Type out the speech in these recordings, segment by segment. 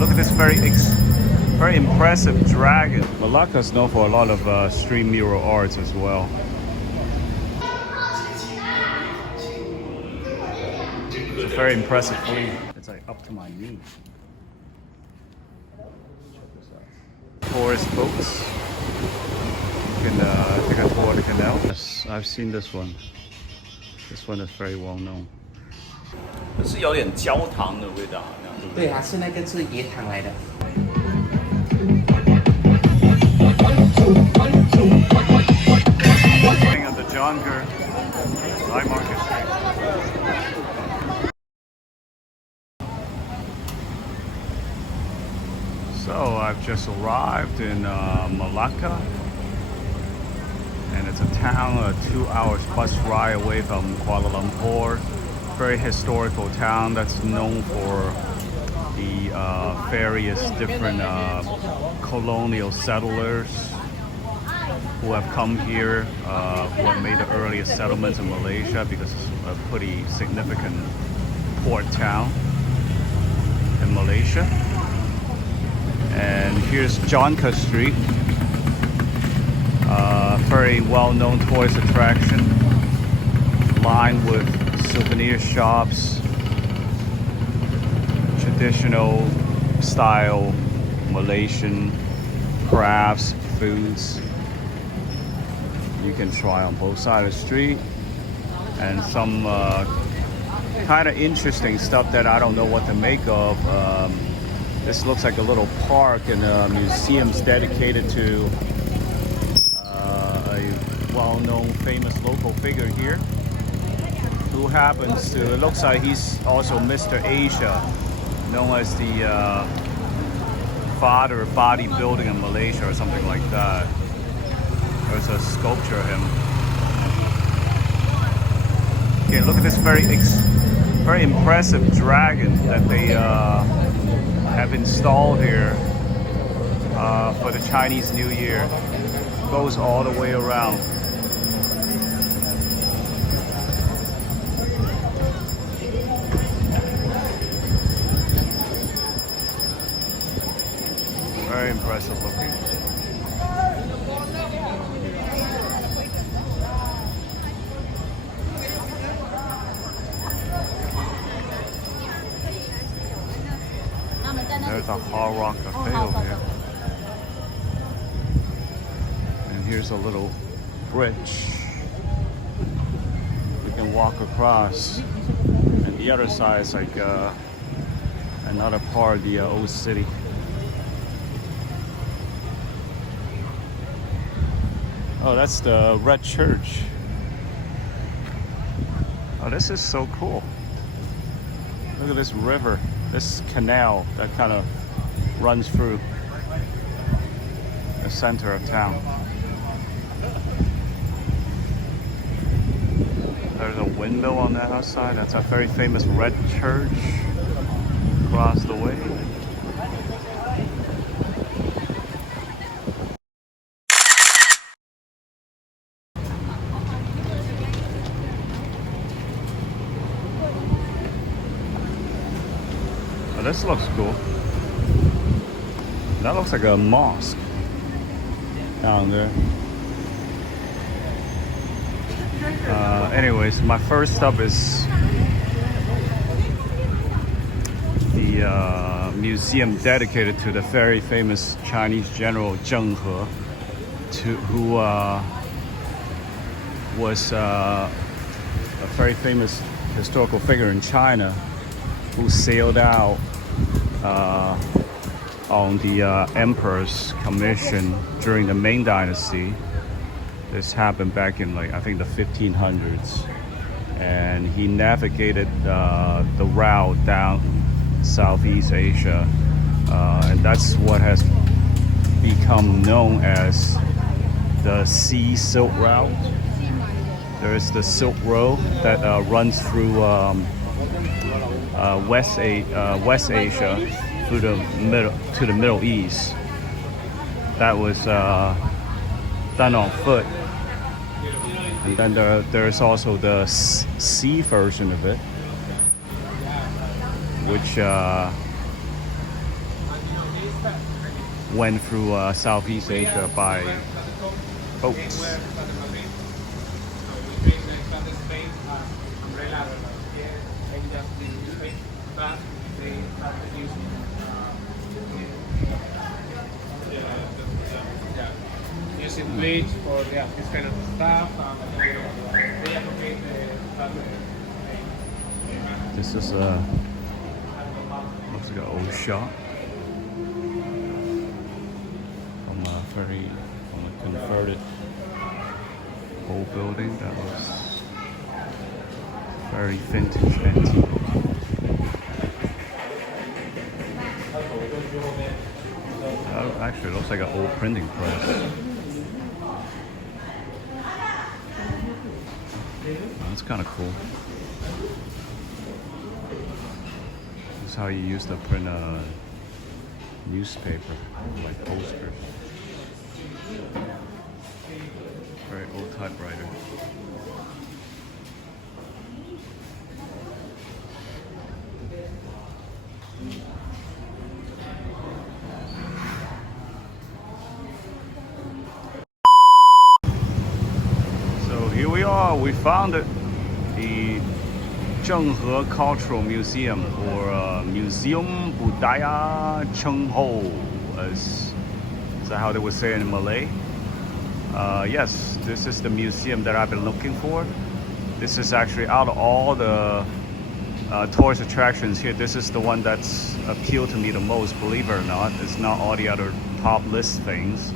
look at this very impressive dragon. Malacca is known for a lot of street mural arts as well. It's a very impressive fleet. It's like up to my knee. Check this out. Tourist boats. You can take a tour of the canal. Yes, I've seen this one. This one is very well known. 是有点焦糖的味道。对啊，是那个是椰糖来的。Of the John Night Market Street. So I've just arrived in Malacca, and it's a town 2 hours bus ride away from Kuala Lumpur. Very historical town that's known for the various different colonial settlers who have come here, who have made the earliest settlements in Malaysia, because it's a pretty significant port town in Malaysia. And here's Jonka Street, very well-known tourist attraction, lined with souvenir shops, traditional style Malaysian crafts, foods. You can try on both sides of the street, and some kind of interesting stuff that I don't know what to make of. This looks like a little park, and a museum's dedicated to a well-known famous local figure here, who happens to, it looks like he's also Mr. Asia, known as the father of bodybuilding in Malaysia or something like that. There's a sculpture of him. Okay, look at this very impressive dragon that they have installed here for the Chinese New Year. Goes all the way around. Very impressive looking. There's a Hard Rock Cafe over here. And here's a little bridge. We can walk across. And the other side is like another part of the old city. Oh, that's the Red Church. Oh, this is so cool. Look at this river. This canal that kind of runs through the center of town. There's a window on the outside. That's a very famous red church across the way. Oh, this looks cool. That looks like a mosque down there. Anyways, my first stop is the museum dedicated to the very famous Chinese general郑和, who was a very famous historical figure in China, who sailed out on the emperor's commission during the Ming Dynasty. This happened back in, like, I think the 1500s, and he navigated the route down Southeast Asia, and that's what has become known as the Sea Silk Route. There's the Silk Road that runs through West Asia through the Middle East. That was done on foot, and then there's also the sea version of it, which went through Southeast Asia by boat. Using bleach for this kind of stuff. They advocate This is looks like an old shop from a converted old building that was very vintage antique. Actually, it looks like an old printing press. That's kind of cool. This is how you used to print a newspaper, like posters. Very old typewriter. Here we are, we found it. The郑和Cultural Museum, or Museum Budaya Cheng Ho, is that how they would say it in Malay? Yes, this is the museum that I've been looking for. This is actually, out of all the tourist attractions here, this is the one that's appealed to me the most, believe it or not. It's not all the other top list things.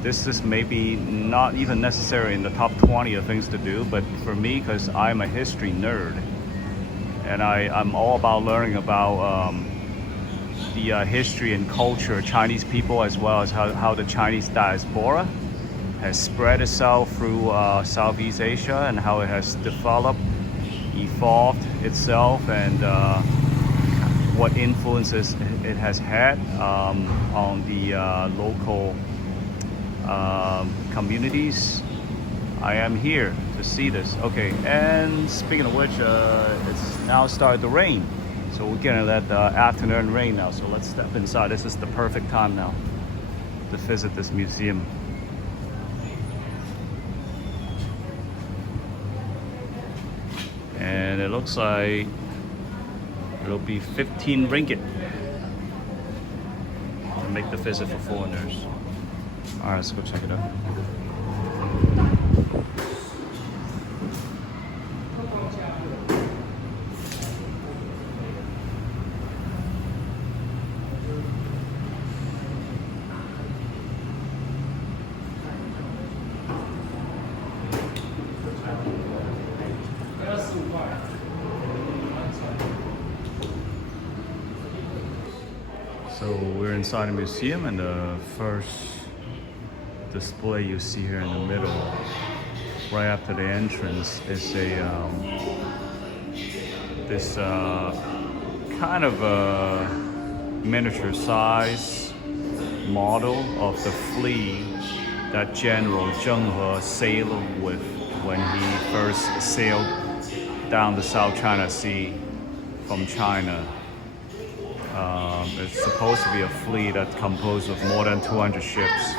This is maybe not even necessary in the top 20 of things to do, but for me, because I'm a history nerd, and I'm all about learning about the history and culture of Chinese people, as well as how the Chinese diaspora has spread itself through Southeast Asia, and how it has developed, evolved itself, and what influences it has had on the local communities. I am here to see this. Okay, and speaking of which, it's now started to rain, so we're getting that afternoon rain now, so let's step inside. This is the perfect time now to visit this museum. And it looks like it'll be 15 ringgit to make the visit for foreigners. All right, let's go check it out. So we're inside a museum, and the first display you see here in the middle, right after the entrance, is this kind of a miniature size model of the fleet that General Zheng He sailed with when he first sailed down the South China Sea from China. It's supposed to be a fleet that's composed of more than 200 ships.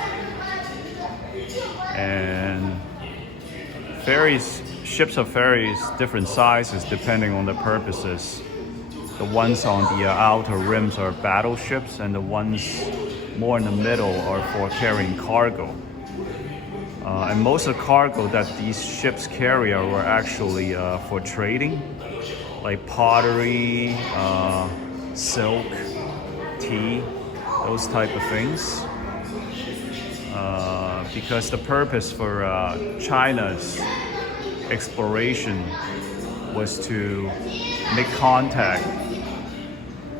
And ships of various different sizes depending on the purposes. The ones on the outer rims are battleships, and the ones more in the middle are for carrying cargo. And most of the cargo that these ships carry were actually for trading, like pottery, silk, tea, those type of things. Because the purpose for China's exploration was to make contact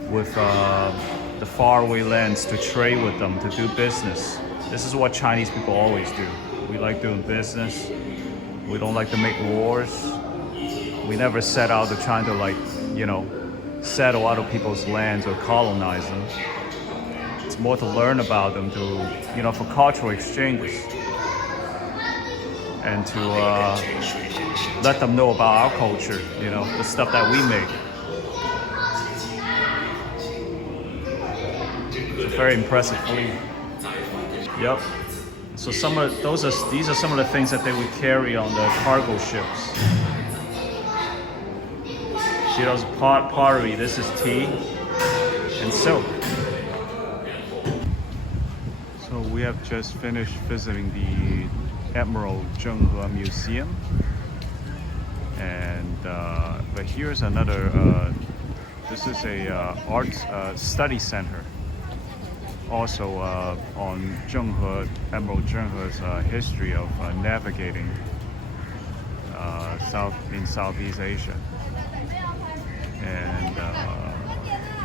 with the faraway lands, to trade with them, to do business. This is what Chinese people always do. We like doing business. We don't like to make wars. We never set out to try to settle other people's lands or colonize them. It's more to learn about them, for cultural exchanges, and to let them know about our culture, the stuff that we make. So very impressive fleet. Yep. So these are some of the things that they would carry on the cargo ships. See those pottery. This is tea and silk. So we have just finished visiting the Admiral Zheng He Museum, and but here's another. This is a art study center. Also on Admiral Zheng He's history of navigating in Southeast Asia. And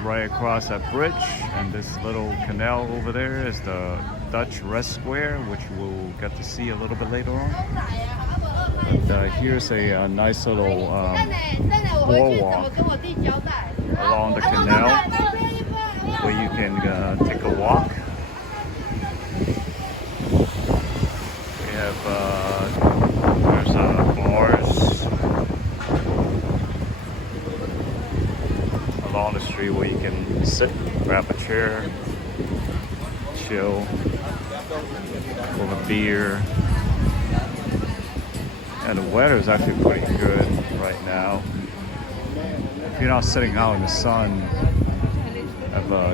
right across that bridge and this little canal over there is the Dutch Red Square, which we'll get to see a little bit later on. But here's a nice little boardwalk along the canal where you can take a walk. We have there's bars along the street where you can sit, grab a chair, chill with a beer. And the weather is actually pretty good right now. If you're not sitting out in the sun,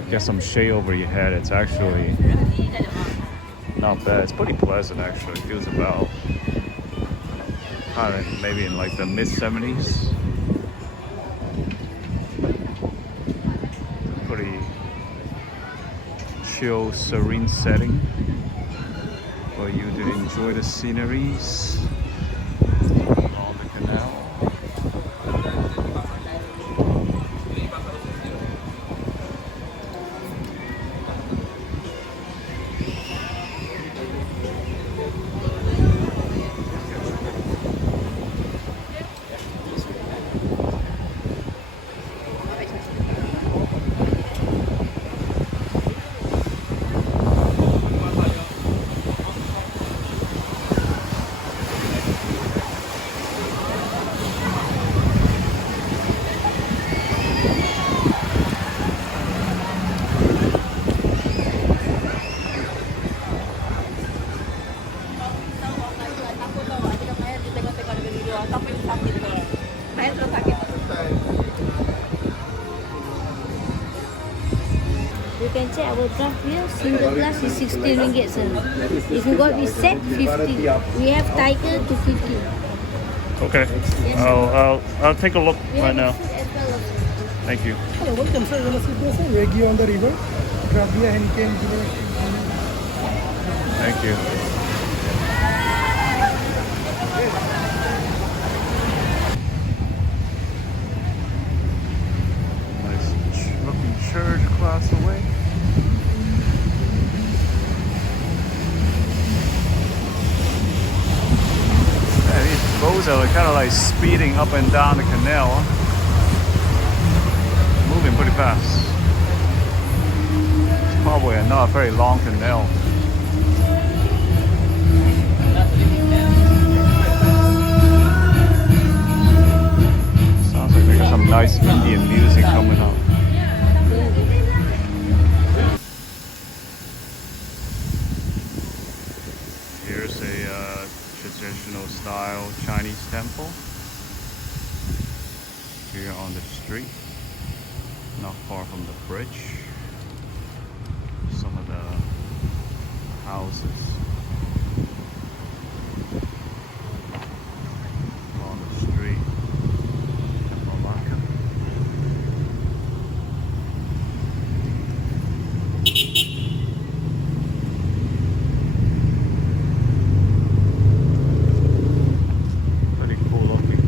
get some shade over your head, it's actually not bad. It's pretty pleasant actually. It feels about maybe in like the mid-70s. Pretty chill, serene setting for you to enjoy the sceneries along the canal. You can check our draft here. Single glass is 60 ringgit, sir. If you got this set, 50. We have tiger to 50. Okay, I'll take a look right now. Thank you. Welcome, sir. You want to see this? Reggae on the river. Krabia and came to the... Thank you. Nice looking church across the way. Yeah, these boats are kind of like speeding up and down the canal. Moving pretty fast. It's probably not a very long canal. Sounds like they got some nice Indian music coming up. Here's a traditional style Chinese temple here on the street, not far from the bridge. Some of the houses along the street in Malacca. Pretty cool looking.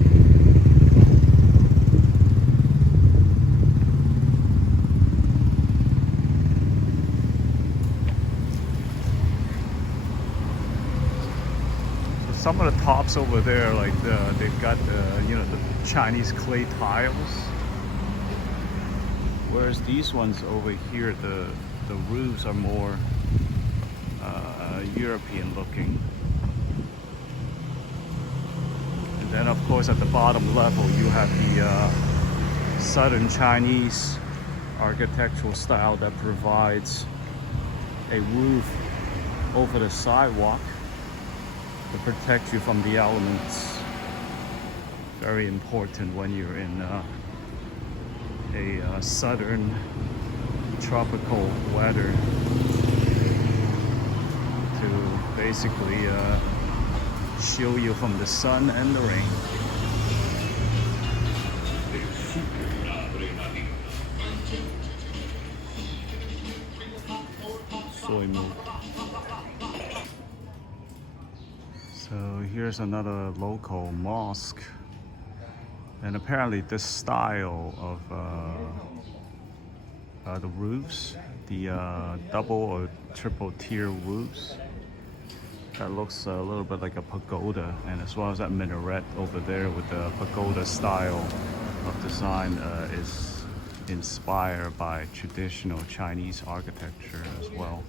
Some of the tops over there, like they've got the Chinese clay tiles, whereas these ones over here, the roofs are more European looking. And then of course at the bottom level you have the Southern Chinese architectural style that provides a roof over the sidewalk to protect you from the elements. Very important when you're in a southern tropical weather to basically shield you from the sun and the rain. Soy milk. So here's another local mosque, and apparently this style of the roofs, the double or triple tier roofs, that looks a little bit like a pagoda, and as well as that minaret over there with the pagoda style of design is inspired by traditional Chinese architecture as well.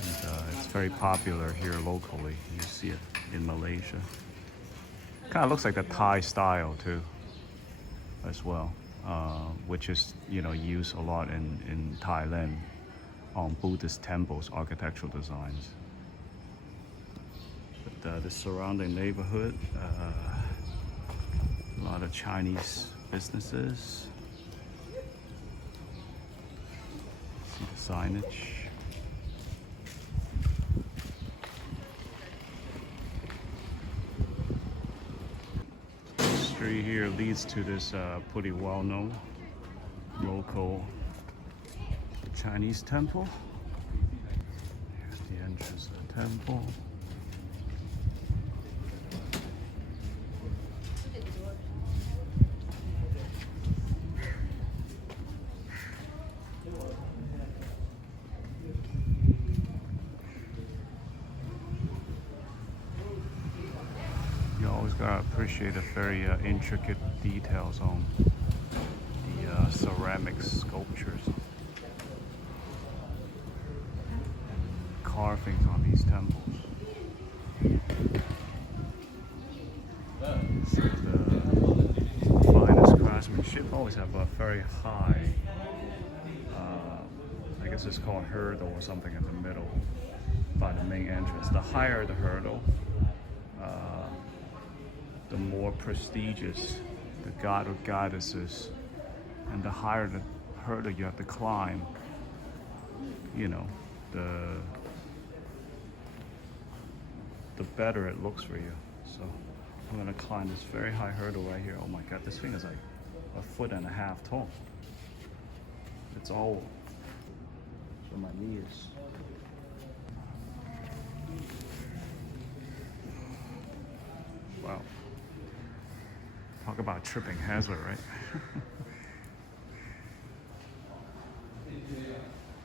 And it's very popular here locally. You see it in Malaysia. Kind of looks like a Thai style too, as well, which is used a lot in Thailand on Buddhist temples, architectural designs. But the surrounding neighborhood, a lot of Chinese businesses. See the signage. Street here leads to this pretty well-known local Chinese temple. Here's the entrance of the temple. Gotta appreciate the very intricate details on the ceramic sculptures, carvings on these temples. So the finest craftsmanship always have a very high, I guess it's called hurdle or something in the middle by the main entrance. The higher the hurdle, the more prestigious the god or goddesses, and the higher the hurdle you have to climb, the better it looks for you. So I'm gonna climb this very high hurdle right here. Oh my god, this thing is like 1.5 feet tall. It's all for my knees. Wow. Talk about tripping hazard, right?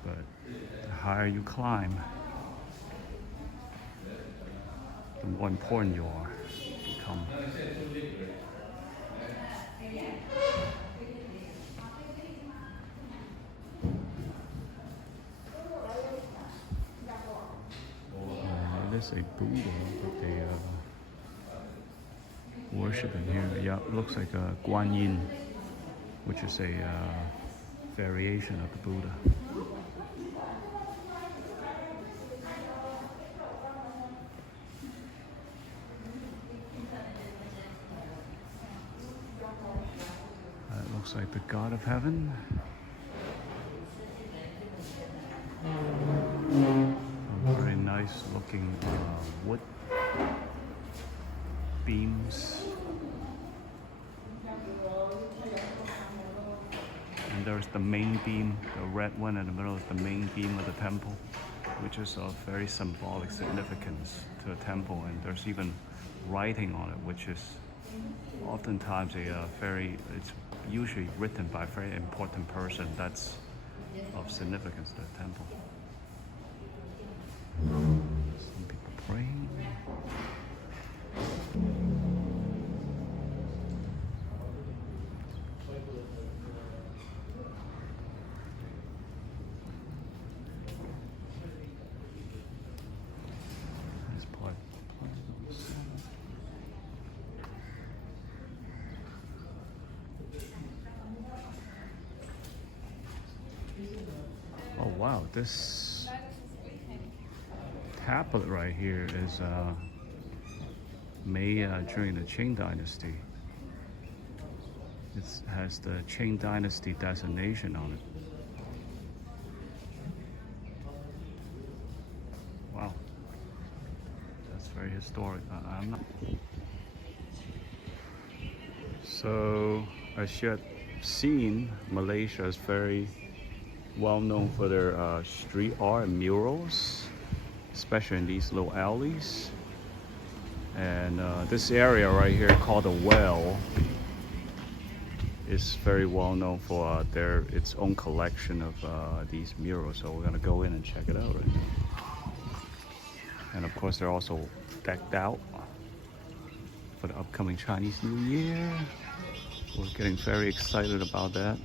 But the higher you climb, the more important you are become. It is a Buddha that they worship in here. Yeah, it looks like a Guan Yin, which is a variation of the Buddha. That looks like the God of Heaven. A very nice looking wood beams. And there's the main beam, the red one in the middle is the main beam of the temple, which is of very symbolic significance to the temple. And there's even writing on it, which is oftentimes it's usually written by a very important person that's of significance to the temple. Some people praying. Oh wow, Wow, this tablet right here is made during the Qing Dynasty. It has the Qing Dynasty designation on it. Wow, that's very historic. I'm not. So, as you have seen, Malaysia is very well known for their street art and murals, especially in these little alleys. And this area right here called the Well is very well known for its own collection of these murals. So we're gonna go in and check it out right now. And of course they're also decked out for the upcoming Chinese New Year. We're getting very excited about that.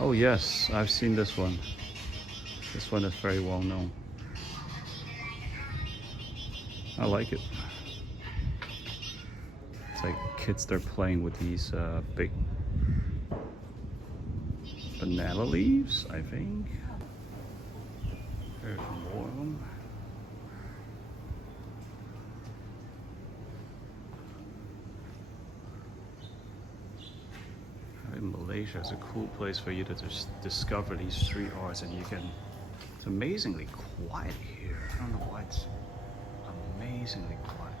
Oh yes, I've seen this one. This one is very well known. I like it. It's like kids, they're playing with these big banana leaves, I think. There's more of them. In Malaysia, it's a cool place for you to just discover these street arts, and it's amazingly quiet here. I don't know why it's amazingly quiet.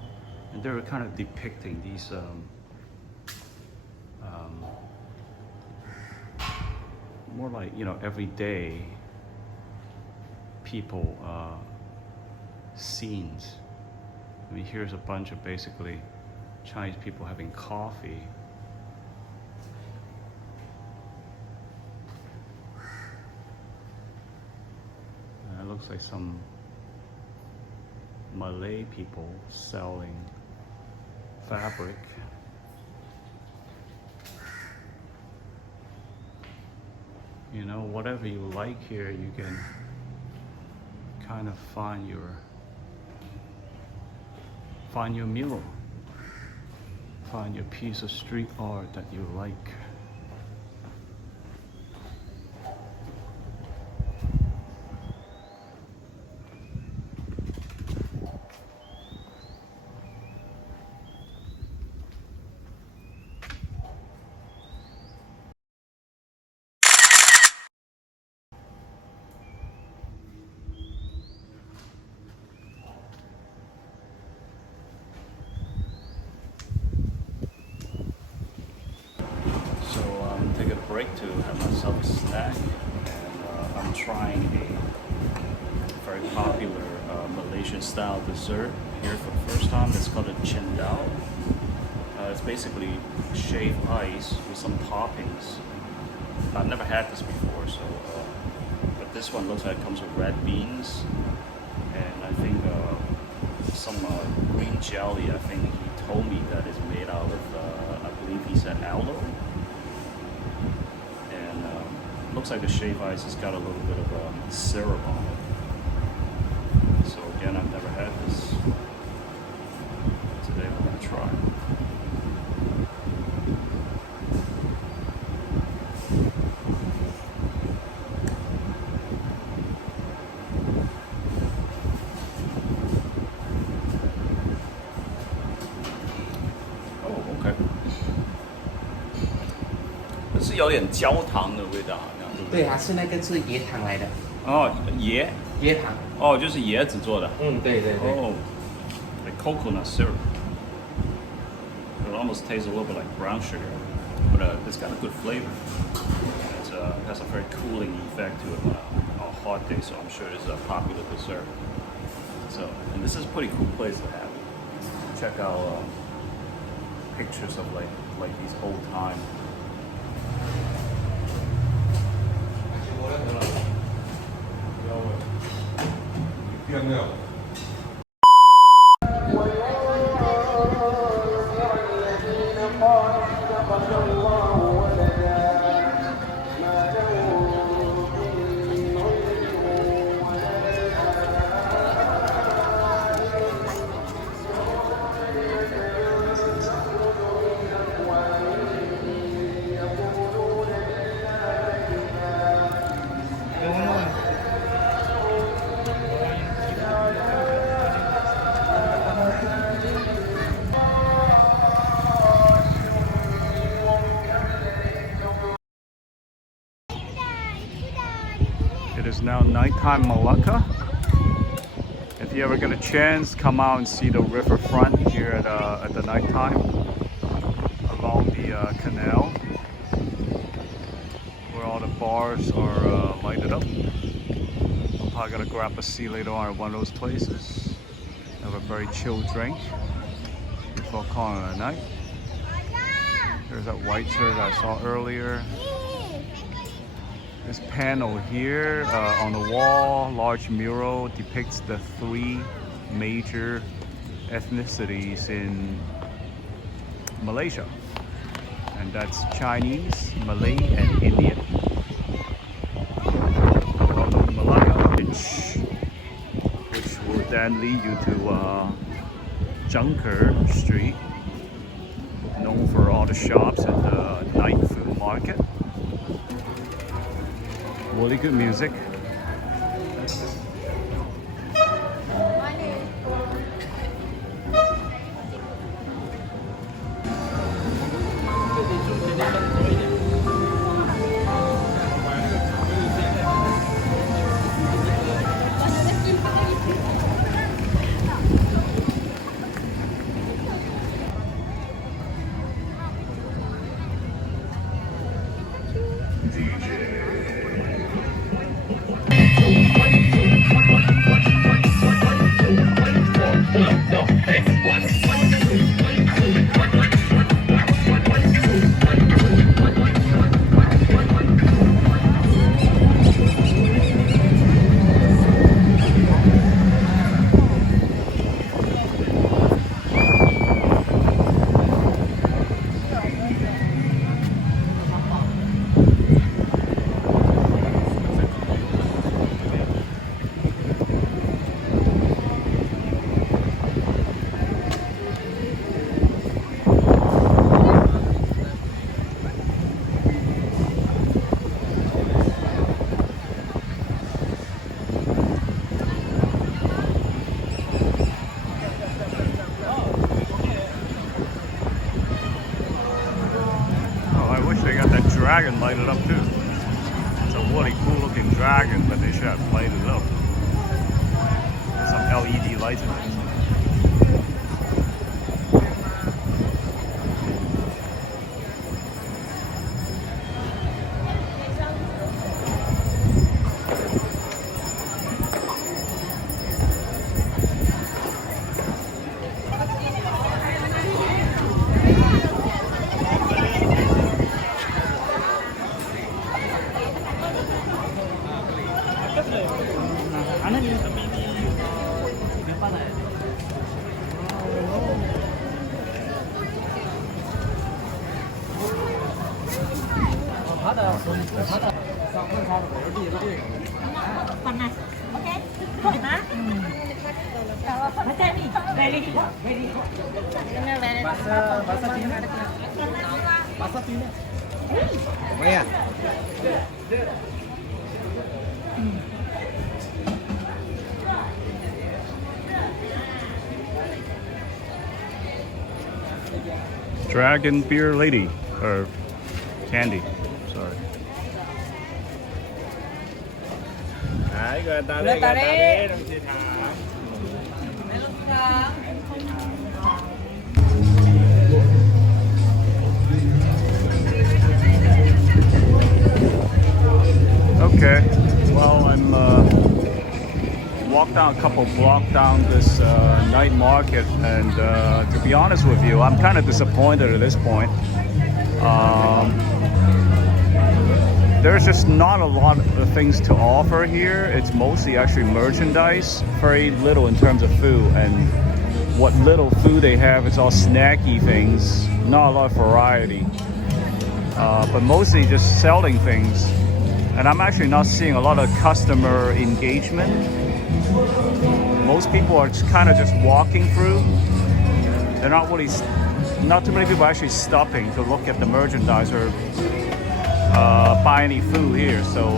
And they're kind of depicting these more like, everyday people scenes. I mean, here's a bunch of basically Chinese people having coffee. And it looks like some Malay people selling fabric. Whatever you like here, you can kind of find your mural, find your piece of street art that you like. Take a break to have myself a snack, and I'm trying a very popular Malaysian style dessert here for the first time. It's called a cendol. It's basically shaved ice with some toppings. I've never had this before, so but this one looks like it comes with red beans, and I think some green jelly. I think he told me that is made out of I believe he said aloe. Looks like the shaved ice has got a little bit of syrup on it. So again, I've never had this. Today we're going to try. Oh, okay. 这是有点焦糖的味道，好像。对啊，是那个是椰糖来的。哦，椰糖。哦，就是椰子做的。对。Oh, like coconut syrup. It almost tastes a little bit like brown sugar, but it's got a good flavor. It has a very cooling effect to it on a hot day, so I'm sure it's a popular dessert. So, and this is a pretty cool place to have it. Check out pictures of like these old time. It is now nighttime Malacca. If you ever get a chance, come out and see the riverfront here at the nighttime along the canal where all the bars are lighted up. I'm probably gonna grab a seat later on at one of those places. Have a very chill drink before calling it a night. There's that white shirt I saw earlier. This panel here on the wall, large mural, depicts the three major ethnicities in Malaysia. And that's Chinese, Malay, and Indian. Welcome to Malacca, which will then lead you to Junker Street, known for all the shops and the night food market. Really good music. Dragon lighted up too. It's a really cool looking dragon, but they should have lighted it up. Some LED lights in it. Dragon beer lady, or candy, sorry. Okay, well, I'm walked down a couple blocks down this night market, and to be honest with you, I'm kind of disappointed at this point. There's just not a lot of things to offer here. It's mostly actually merchandise, very little in terms of food, and what little food they have is all snacky things, not a lot of variety, but mostly just selling things. And I'm actually not seeing a lot of customer engagement. Most people are kind of just walking through. They're not really, not too many people are actually stopping to look at the merchandise or buy any food here. So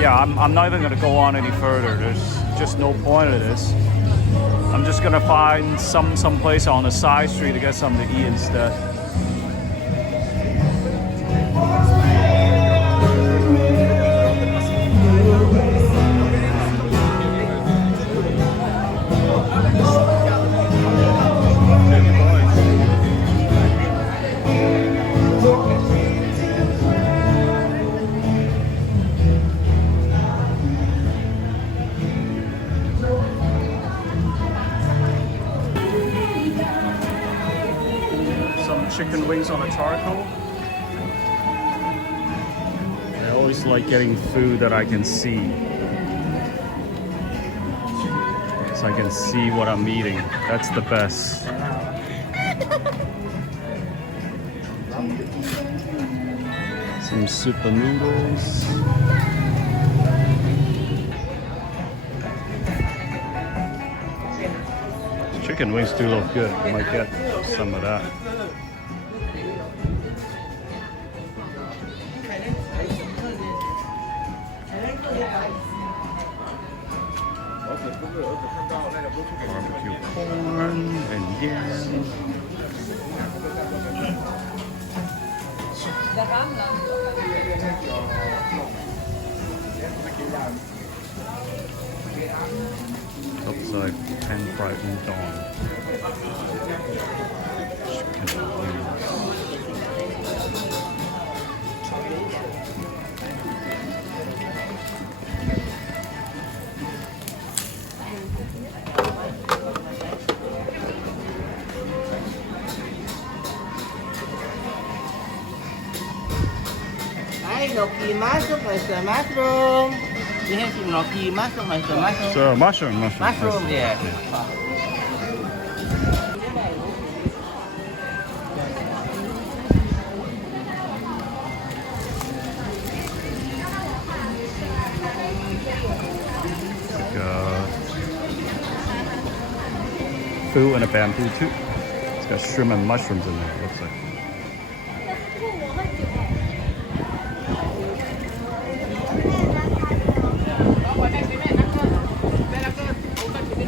yeah, I'm not even gonna go on any further. There's just no point of this. I'm just gonna find some place on the side street to get something to eat instead. Chicken wings on a charcoal. I always like getting food that I can see, so I can see what I'm eating. That's the best. Some super noodles. Chicken wings do look good. I might get some of that. Barbecue corn and yam. Looks like pan-fried udon. Chicken wings. Gnocchi mushroom, oyster mushroom. We have gnocchi mushroom, oyster mushroom. So mushroom. Mushroom, yeah. Foo and a bamboo too. It's got shrimp and mushrooms in there, it looks like.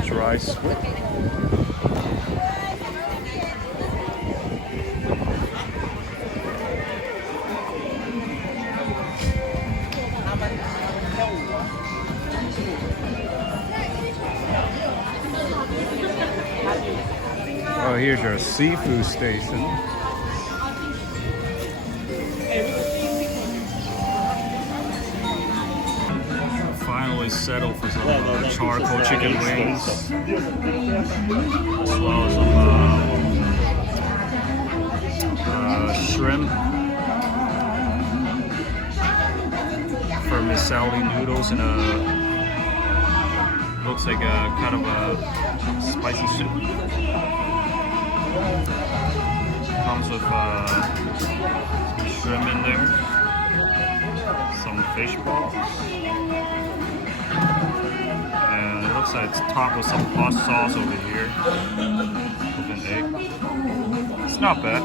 Dry squid. Oh, here's your seafood station. Finally settled for some charcoal chicken wings, as well as some shrimp, vermicelli noodles, and looks like a kind of a spicy soup. Comes with shrimp in there, some fish balls, and it looks like it's topped with some hot sauce over here with an egg. It's not bad.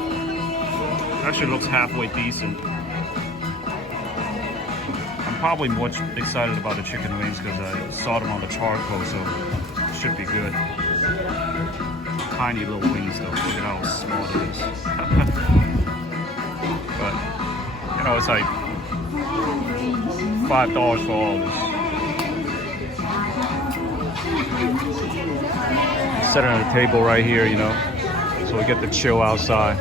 It actually looks halfway decent. I'm probably more excited about the chicken wings because I saw them on the charcoal, so it should be good. Tiny little wings though, look at how small it is. But, you know, it's like $5 for all this. Set it on the table right here, you know, so we get to chill outside.